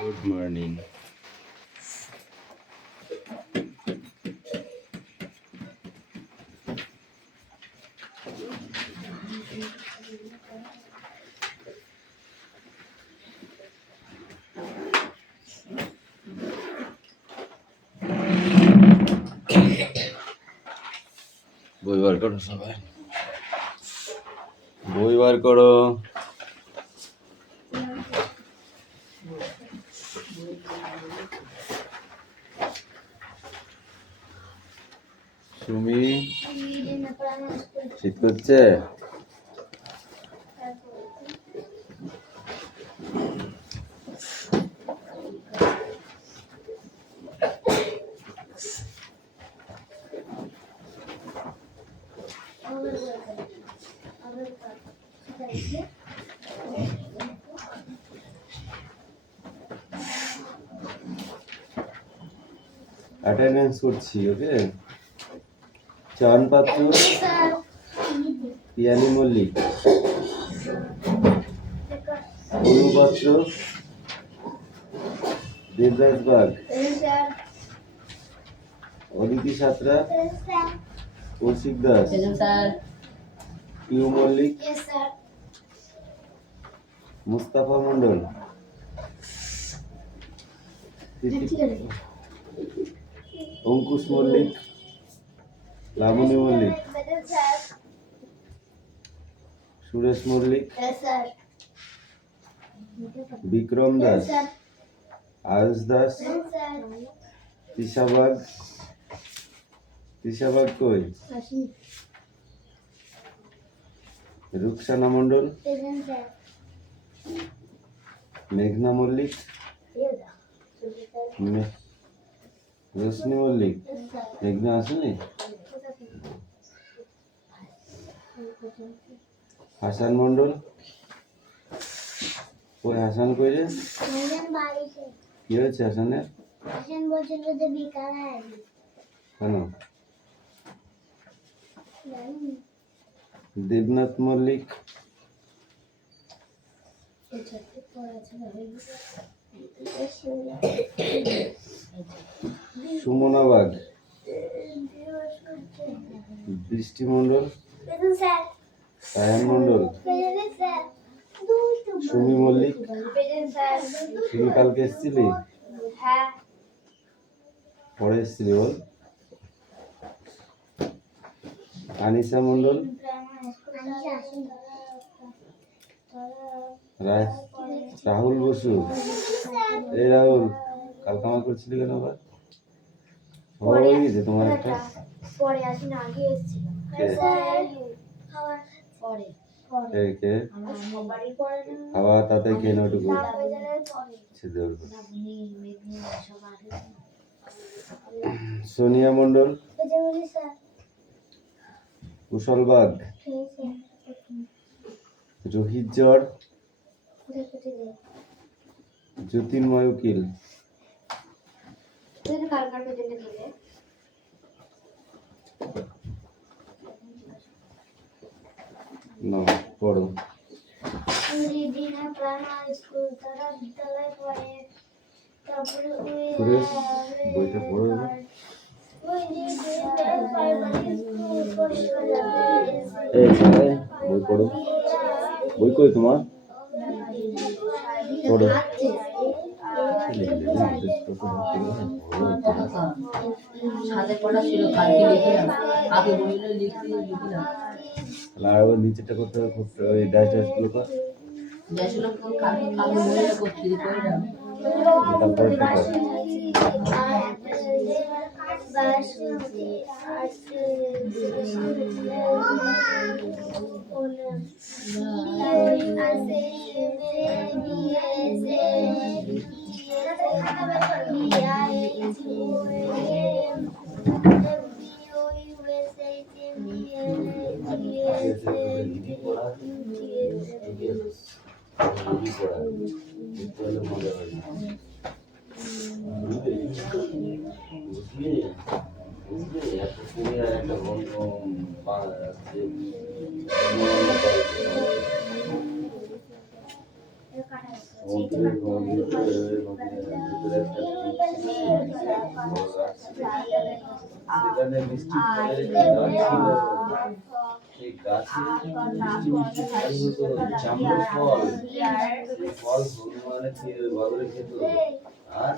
Good morning. বই বার করো সবাই, বই বার করো। সুমি, শীত করছে? অ্যাটেন্ডেন্স করছি, ওকে? চয়ন পাত্র, পিয়ালি মল্লিক, অনু পাত্র, দেবরাজ বাগ, অদিতি সাঁতরা, কৌশিক দাস, পিউ মল্লিক, মুস্তাফা মন্ডল, অঙ্কুশ মল্লিক, লাবণী মল্লিক, সুরেশ মল্লিক, বিক্রম দাস, আয়ুষ দাস, তৃষাবাগ, তৃষাবাগ কই? রুকসানা মন্ডল, মেঘনা মল্লিক, রোশনি মল্লিক। মেঘনা আসেনি? হাসান মন্ডল কই? হাসান কই রে? কি হয়েছে হাসানের? কেন? দেবনাথ মল্লিক, সুমনা বাগ, বৃষ্টি মন্ডল, সায়ন মন্ডল, সুমি মল্লিক। সুমি কালকে এসেছিলি? পরে এসেছিলি বল? আনিসা মন্ডল, রাহুল বসু। এই রাহুল, কাল কামা করছিলি কেন আবার? সবার হয়ে গেছে তোমার একটা? খাওয়া তাতে খেয়ে নাও টুকু। সোনিয়া মন্ডল, কুশল বাগ, রোহিত জর, জ্যোতির্ময় উকিল, না পড়ো। সুরেশ, বইটা পড়ো এবার। বই পড়ো। বই কই তোমার? পড়ো। নিচেটা করতে হবে, ড্যাশগুলো কর। মজা হয়। বুঝলি এত করে একটা বন্ধ সমুদ্রের ভিতরে একটা সেখানে মিষ্টি ফলের একটা গাছ ছিল সেই গাছে মিষ্টি মিষ্টি ফল হতো জামরুল ফল সেই ফল হনুমানে খেয়ে বাবরে খেত আর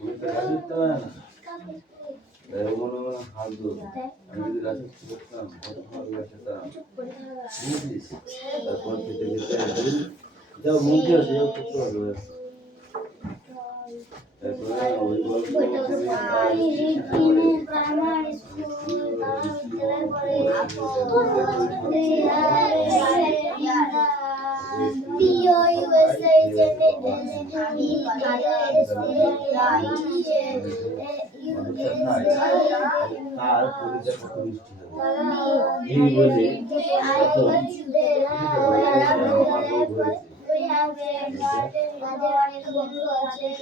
খুবই গাছ উঠতে পারে না মনে মনে হাত ধরো আমি যদি গাছে করতাম কত ভালো খেতাম বুঝলিস তারপর খেতে খেতে যাও মুখে আছে যাও করতে পারবে তারপরে ওই গল্প তার পরিচয় কত মিষ্টি এই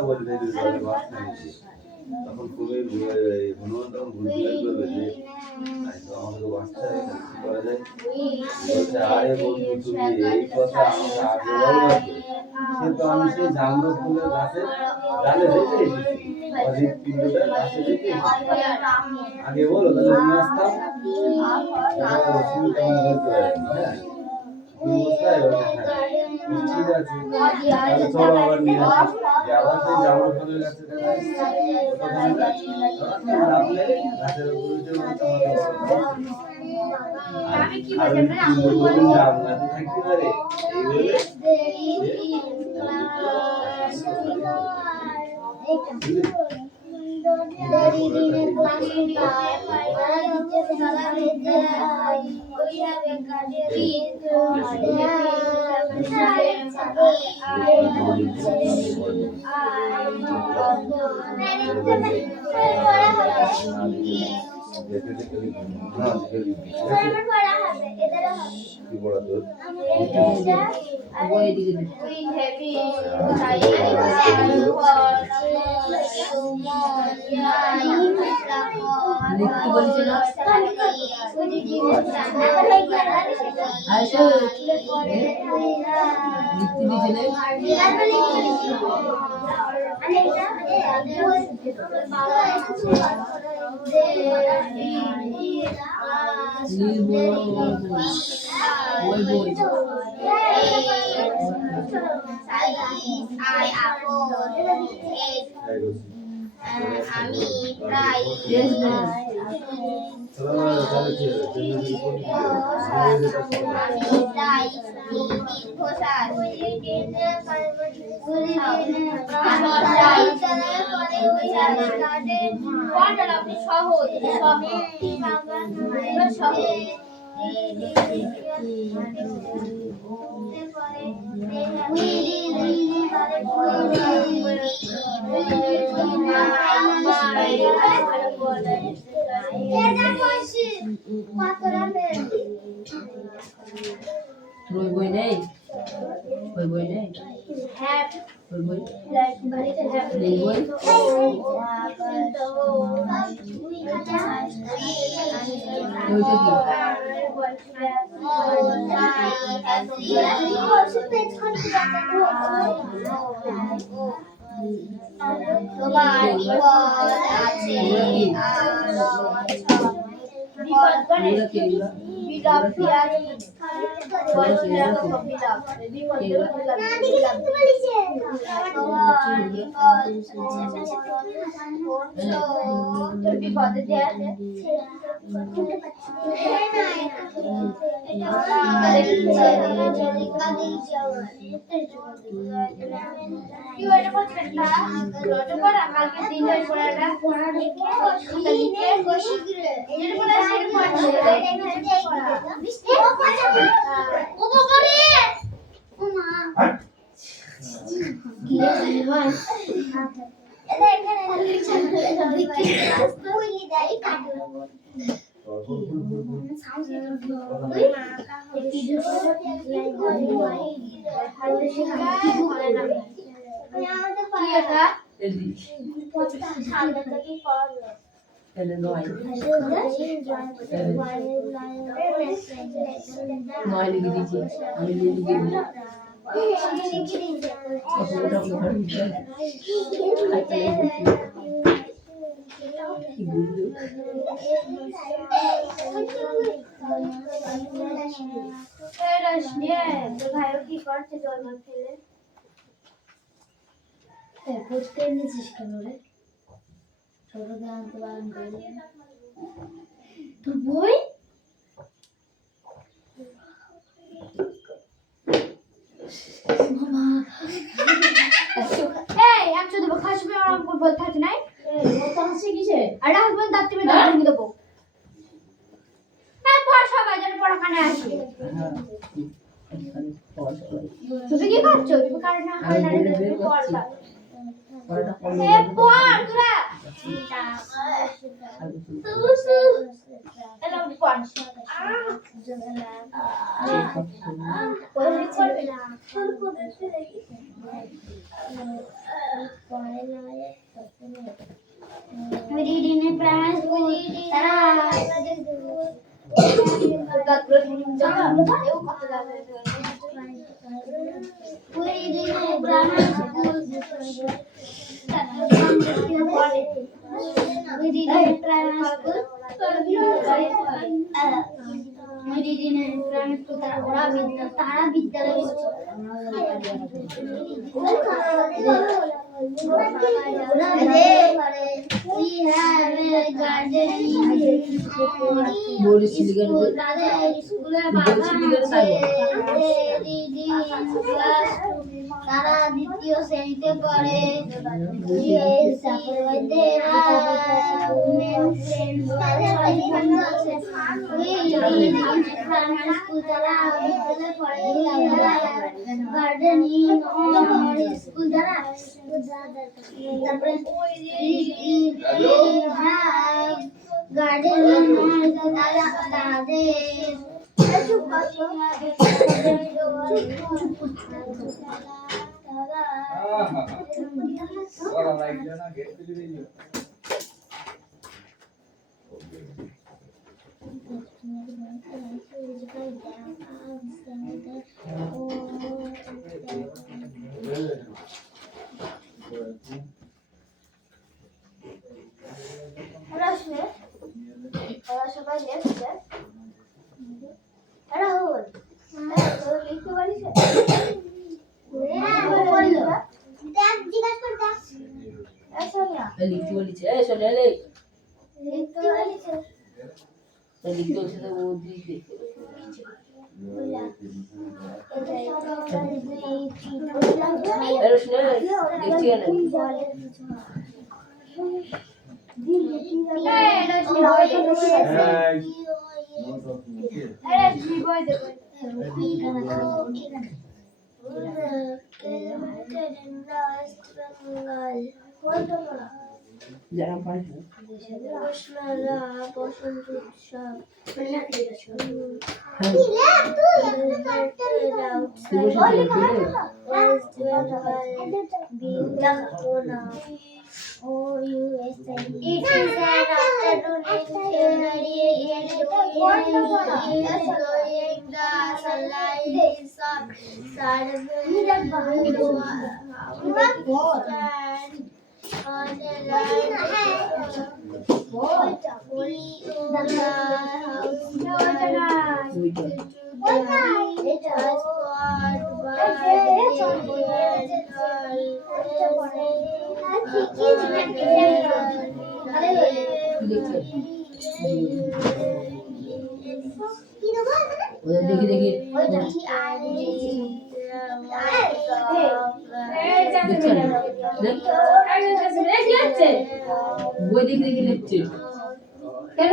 বলে তখন খুবই হনুমান তখন ভুল করবে যে আমাকে বাচ্চা কি করা যায় বলছে আরে বন্ধু তুমি এই কথা আমাকে আগে বলবা সে তো আমি সেই জামরুল ফুলের গাছে ডালে রেখে এসেছি হৃৎপিণ্ডটা গাছে রেখে আগে বলো তাহলে নিয়ে আসতাম শুরু কেমন হতে পারে হ্যাঁ ঠিক আছে তাহলে চলো আবার নিয়ে আসি আবার সেই জামরুল ফুলের গাছে গাছের উপরে থাকতে পারে আমি প্রায় Rồi bồi đây. Bồi đây. Bồi. Đi bồi. Đôi cho তোমার বিপদ আছে এটা নয় নয় লিখে দিয়েছি আমি লিখে দিই ওটা ঘর ভিতরে কি বুঝলো তোর বই এই একশো দেবো খাসবে আরাম করে বলতে থাকে নাই কত হাসি কিসে আর হাসবেন তার তুমি দাঁড় ভেঙে দেবো হ্যাঁ পড় সবাই যেন পড়াখানে আসে তুমি কি করছো তুমি কারণ না আমি বলে বের করছি পড়াটা পড়লে পড় তোরা এলাম পড় Reading primary school. बोली सिलिगन তারা দ্বিতীয় শ্রেণীতে পড়ে গার্ডেনিং স্কুল দ্বারা তারপরে গার্ডেনিং সবাই লেখছে রাহুল লিখতে পারিস लिखती वाली छे चले ले লিখতে পারিস लिखते उसे तो वो दी दे अरे सुन देखती है जरा पास বসন্ত উৎসব It is an afternoon in January, the sunlight is soft, on the line, देखिए ওদের দেখি দেখি বই দেখি দেখি লিখছে কেন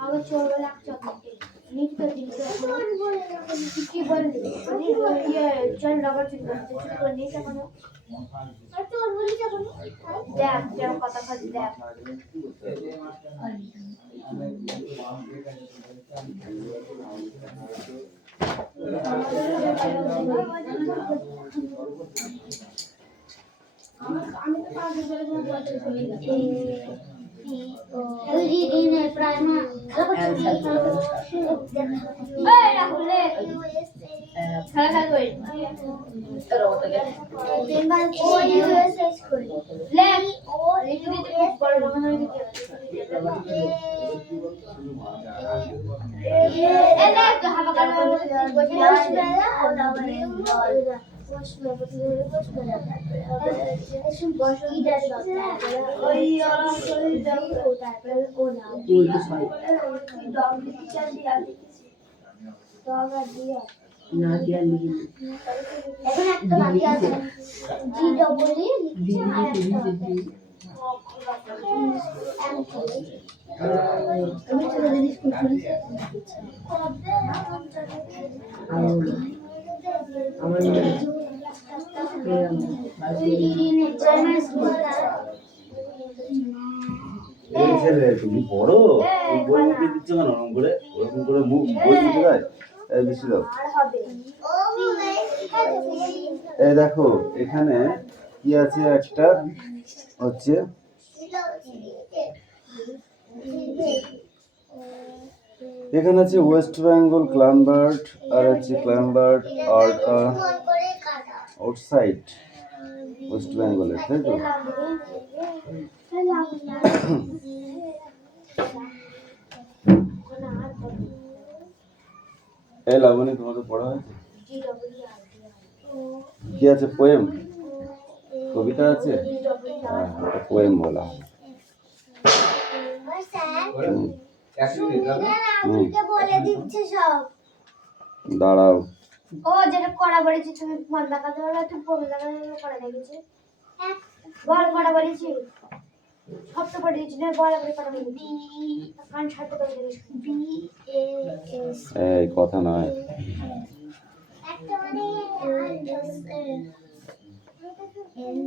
আবার চলবে লাগছে নিতে দিতে কি বললি চল রবার চিন্তা করে নিতে কোনো আর তোর বলি যখন দেখ যেন কথা খালি দেখ আমি তো 5 বছরের মতো বলতে চলে গেছি তুমি পড়ো বই মুখে দিচ্ছ কেন ওরকম করে মুখ বই দিতে হয় বেশি দাও এই দেখো এখানে কি আছে একটা হচ্ছে এখানে আছে ওয়েস্ট বেঙ্গল ক্লাইম্বার্ড আর আছে ক্লাইম্বার্ড আর আউটসাইড ওয়েস্ট বেঙ্গলের তাই তো এই লাবণী তোমাদের পড়া হয়েছে কি আছে পোয়েম কবিতা আছে হ্যাঁ পোয়েম বলা হয় দাঁড়াও ও যেটা করা বলেছি তুমি ফোন দেখাতে পারো তুই ফোন দেখাতে করা দেখেছি বল করা বলেছি সব তো পড়েছি না বল আপনি করা বলেছি কান ছাড়তে করে দিস বি এ এস এই কথা নয় একটা মানে এন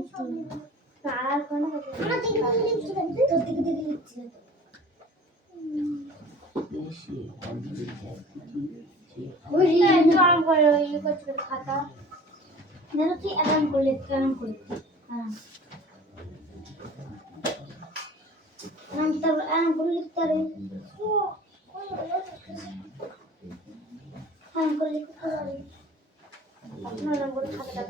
আর কোন আমরা দেখে লিখছি তো দেখে লিখছি ওই আরাম করে ওই করতে খাতা জানো কি আরাম করে আরাম করে আরাম করে লিখতে রে আরাম করে লিখতে পারি আপনার আরাম করে খাতাটা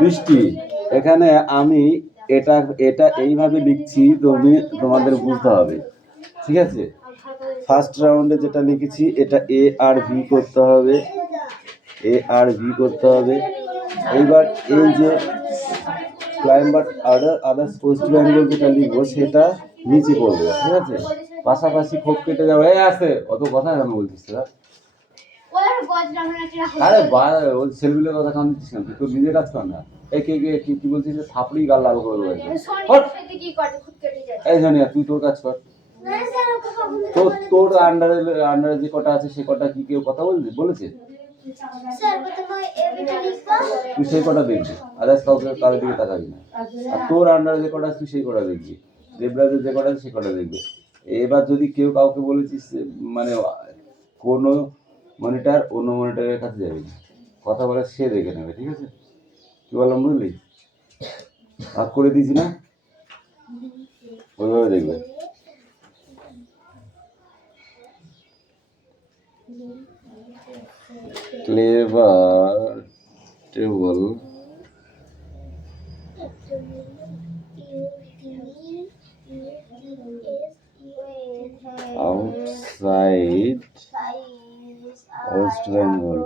বৃষ্টি, এখানে আমি এটা এটা এইভাবে লিখছি, তোমাদের বুঝতে হবে, ঠিক আছে? ফার্স্ট রাউন্ডে যেটা লিখেছি এটা এ আর ভি করতে হবে, এ আর ভি করতে হবে। এইবার এই যে ক্লাইম্বার আদার্স ওয়েস্ট বেঙ্গল যেটা লিখবো সেটা নিচে পড়বে, ঠিক আছে? পাশাপাশি খোপ কেটে যাবে। এই আছে অত কথা কেন বলছিস তোরা? আরে ওই ছেলেগুলোর কথা কান দিচ্ছিস না, তুই নিজের কাজ কর না। এই কে কে কি বলছিস? থাপড়ি গাল লাল করে দেবে। এই জানিয়া তুই তোর কাজ কর। তোর আন্ডারে যে কটা আছে সে কটা কি কেউ কথা বলেছে? তুই সেই কটা দেখবি, আদার্স কারোর দিকে তাকাবি না। আর তোর আন্ডারে যে কটা আছে তুই সেই কটা দেখবি, দেবরাজের যে কটা আছে সে কটা দেখবে। এবার যদি কেউ কাউকে বলেছিস মানে কোনো মনিটর অন্য মনিটরের কাছে যাবে না, কথা বলে সে দেখে নেবে, ঠিক আছে? কি বললাম বুঝলি? ভাগ করে দিয়েছি না, ওইভাবে দেখবে। Clever table outside West Bengal.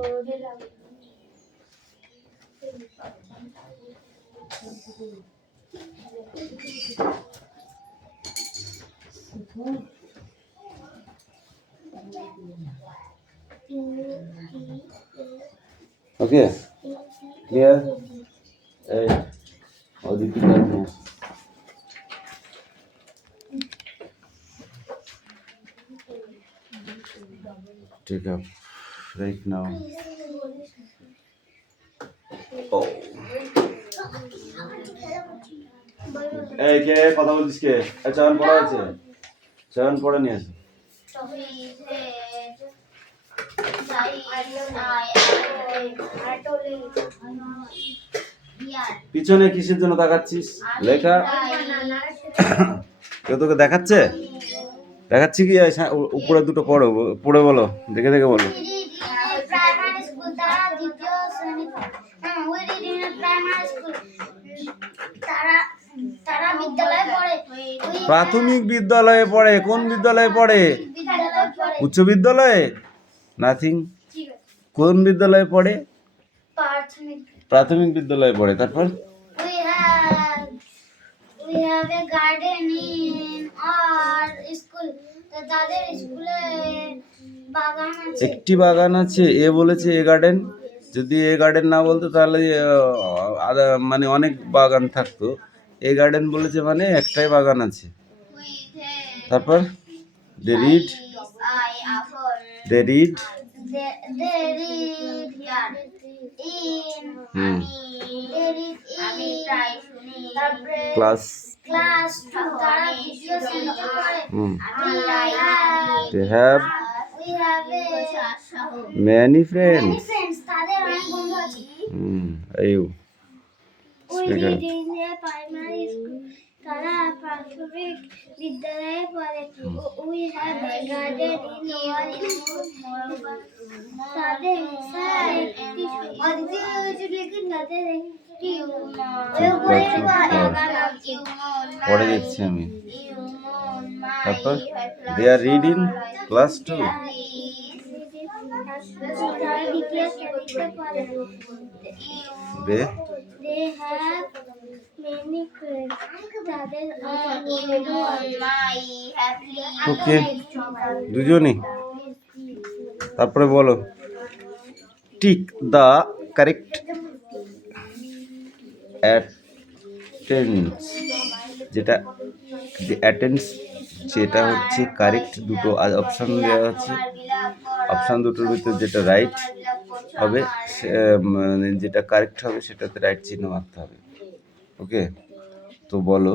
Okay, clear? Hey, Aditi, take up right now. Oh. এই কে কথা বলছিস কে? চয়ন পড়া আছে, চয়ন পড়ে নিয়ে আসো। পিছনে কিসের জন্য তাকাচ্ছিস? লেখা কেউ তোকে দেখাচ্ছে? দেখাচ্ছি কি? উপরে দুটো পড়ে বলো, দেখে দেখে বলো। প্রাথমিক বিদ্যালয়ে পড়ে। কোন বিদ্যালয়ে পড়ে? উচ্চ বিদ্যালয়ে? নাথিং। কোন বিদ্যালয়ে পড়ে? প্রাথমিক বিদ্যালয়ে পড়ে। তারপর we have a garden in our school. তাদের স্কুলে বাগান আছে, একটি বাগান আছে। এ বলেছে এ গার্ডেন। যদি এ গার্ডেন না বলতো তাহলে মানে অনেক বাগান থাকতো। এ গার্ডেন বলেছে মানে একটাই বাগান আছে। তারপর they read class they have many friends. Ayo তারা প্রাথমিক বিদ্যালয়ে পড়ে। We have a garden in our school. তাদের পড়ে দিচ্ছি আমি। তারপর they are reading class 2. They have many friends. ওকে, দুজনই। তারপরে বলো টিক দা কারেক্ট অ্যাটেন্ডেন্স। যেটা অ্যাটেন্ডেন্স যেটা হচ্ছে কারেক্ট, দুটো অপশান দেওয়া আছে। অপশান দুটোর ভিতরে যেটা রাইট হবে, যেটা কারেক্ট হবে সেটাতে রাইট চিহ্ন মারতে হবে। ওকে, তো বলো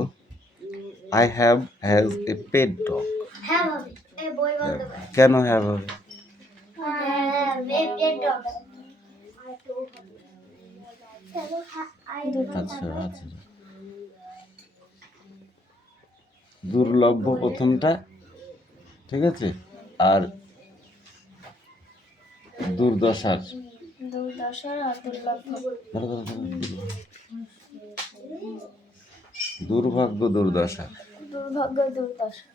I have has a pet dog. Have হবে এই বই বলতে পারে কেন হ্যাভ হবে? আচ্ছা আচ্ছা, দুর্লভ্য প্রথমটা, ঠিক আছে, আর দুর্দশার দুর্দশার আর দুর্লভ দুর্ভাগ্য দুর্দশা। দুর্ভাগ্য দুর্দশা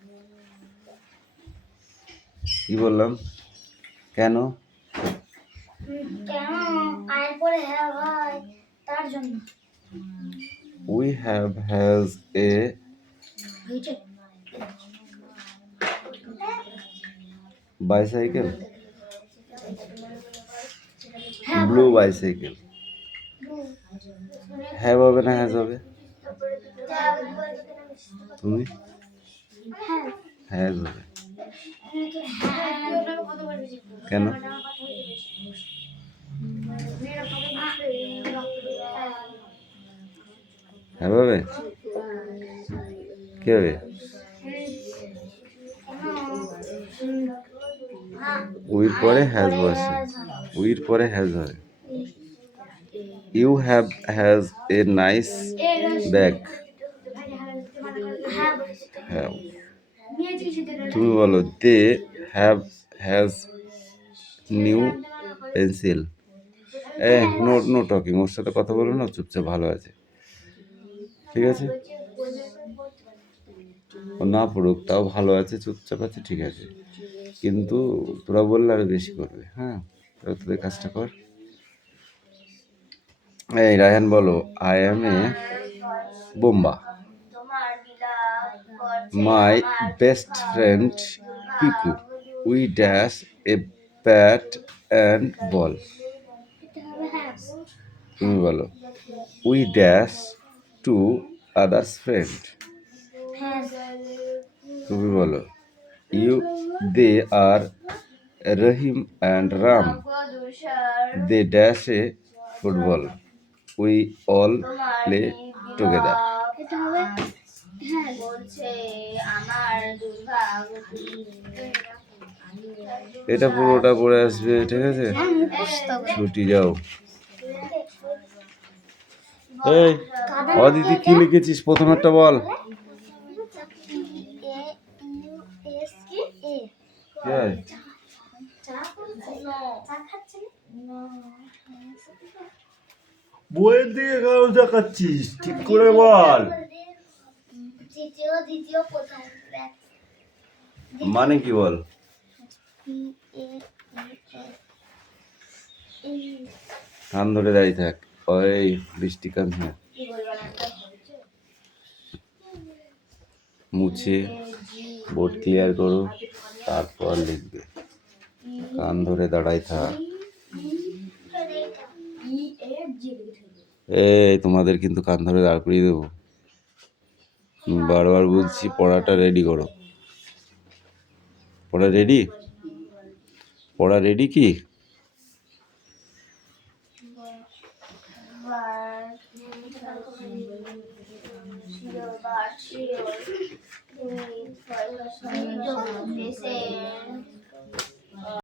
কি বললাম? কেন? কেন আয়ের পরে হ্যাভ হয় তার জন্য। উই হ্যাভ হ্যাজ এ হয়েছে বাইসাইকেল, ব্লু বাইসাইকেল। হ্যাভ হবে না হ্যাজ হবে? তুমি হ্যাজ হবে। কেন? হ্যাভ হবে? কি হবে? উইর পরে হ্যাজ বসে, উইর পরে হ্যাজ হয়। You have has a nice bag. Have. তুমি বলো they have has new pencil. No no talking, ওর সাথে কথা বলো না, চুপচাপ ভালো আছে, ঠিক আছে? ও না পড়ুক তাও ভালো আছে, চুপচাপ আছে, ঠিক আছে, কিন্তু তোরা বললে আরো বেশি করবে। হ্যাঁ, তোদের কাজটা কর। এই রায়হান বলো আই এম এ বোম্বা। My best friend Piku, we dash a bat and ball. তুমি বলো we dash to others friend. তুমি বলো you they are Rahim and Ram, they dash a football, we all play together. এটা পুরোটা পড়ে আসবে, ঠিক আছে? ছুটি যাও। এই অদিতি কি লিখেছিস প্রথমেরটা বল। বইয়ের দিকে কারণ দেখাচ্ছিস, ঠিক করে বল। মানে কি বল? কান ধরে দাঁড়িয়ে থাক, ওই বৃষ্টি কান। হ্যাঁ, মুছে বোর্ড ক্লিয়ার করো, তারপর লিখবে। কান ধরে দাঁড়াই থাক। এই তোমাদের কিন্তু কান ধরে দাঁড় করিয়ে দেবো, বারবার বলছি পড়াটা রেডি করো। পড়া রেডি? পড়া রেডি কি?